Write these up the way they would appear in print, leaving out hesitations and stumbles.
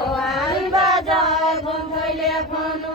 हामी बजार घुमैले फनु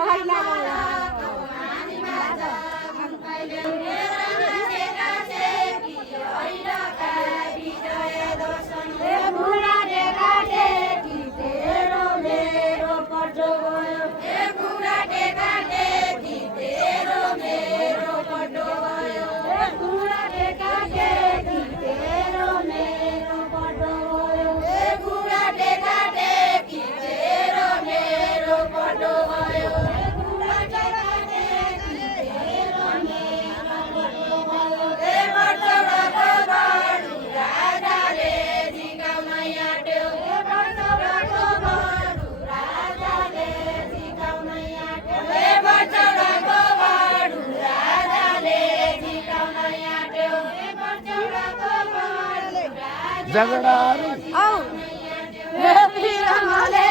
अगाडि लाग्यो हामी बजार घुमैले मेरा काटे कि ओइला का विजय दर्शन ए बुढा काटे कि तेरो मेरो पटो गयो ए बुढा काटे कि तेरो मेरो पटो गयो ए बुढा काटे कि तेरो मेरो पटो गयो ए बुढा काटे कि तेरो मेरो पटो गयो ए बुढा काटे कि तेरो मेरो पटो गयो ए बटौराको बडु राजाले झिकाउन आँट्यो ए बटौराको बडु राजाले झिकाउन आँट्यो ए बटौराको बडु राजाले झिकाउन आँट्यो ए बटौराको बडु राजाले झगडाहरू औ हे बिरमले